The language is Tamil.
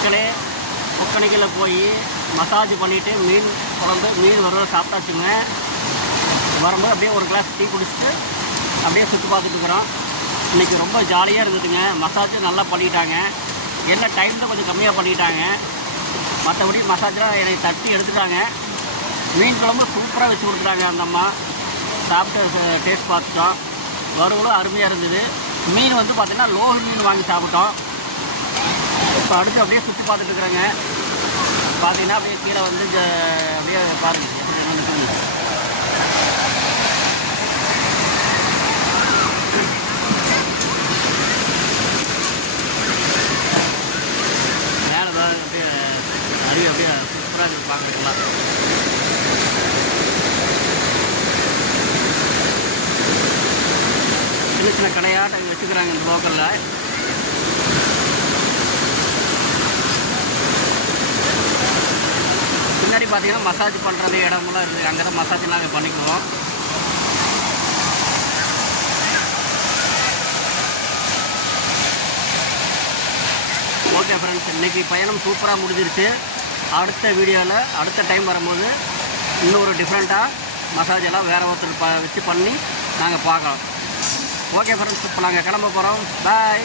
மக்களே ஒக்கணிக்கில் போய் மசாஜ் பண்ணிவிட்டு மீன் குழம்பு மீன் வறுவல் சாப்பிட்டாச்சுங்க. வரும்போது அப்படியே ஒரு கிளாஸ் டீ குடிச்சிட்டு அப்படியே சுற்றி பார்த்துட்டு இருக்கிறோம். இன்றைக்கி ரொம்ப ஜாலியாக இருந்ததுங்க. மசாஜும் நல்லா பண்ணிட்டாங்க. என்ன டைம் தான் கொஞ்சம் கம்மியாக பண்ணிட்டாங்க. மற்றபடி மசாஜெலாம் என்னை தட்டி எடுத்துட்டாங்க. மீன் குழம்பு சூப்பராக வச்சு கொடுத்துட்டாங்க அந்த அம்மா. சாப்பிட்டு டேஸ்ட் பார்த்துட்டோம். வறுவலும் அருமையாக இருந்தது. மீன் வந்து பார்த்திங்கன்னா லோகு மீன் வாங்கி சாப்பிட்டோம். இப்போ அடுத்து அப்படியே சுற்றி பார்த்துட்டு இருக்கிறேங்க. பார்த்தீங்கன்னா அப்படியே கீழே வந்து அப்படியே பாருங்கள் எப்படி நடந்துக்குங்க. மேலே தான் அப்படியே அருவி அப்படியே சூப்பராக இருக்குது பார்க்குறதுலாம். சின்ன சின்ன கடையாட்டம் இங்கே வச்சுக்கிறாங்க இந்த லோக்கலில். பின்னாடி பார்த்தீங்கன்னா மசாஜ் பண்ணுறது இடமெல்லாம் இருக்குது. அங்கே தான் மசாஜ் நாங்கள் பண்ணிக்குவோம். ஓகே ஃப்ரெண்ட்ஸ், இன்றைக்கி பயணம் சூப்பராக முடிஞ்சிருச்சு. அடுத்த வீடியோவில் அடுத்த டைம் வரும்போது இன்னொரு டிஃப்ரெண்ட்டாக மசாஜ் எல்லாம் வேறு ஒருத்தர் வச்சு பண்ணி நாங்கள் பார்க்கலாம். ஓகே ஃப்ரெண்ட்ஸ், இப்போ நாங்கள் கிளம்ப போகிறோம். பாய்.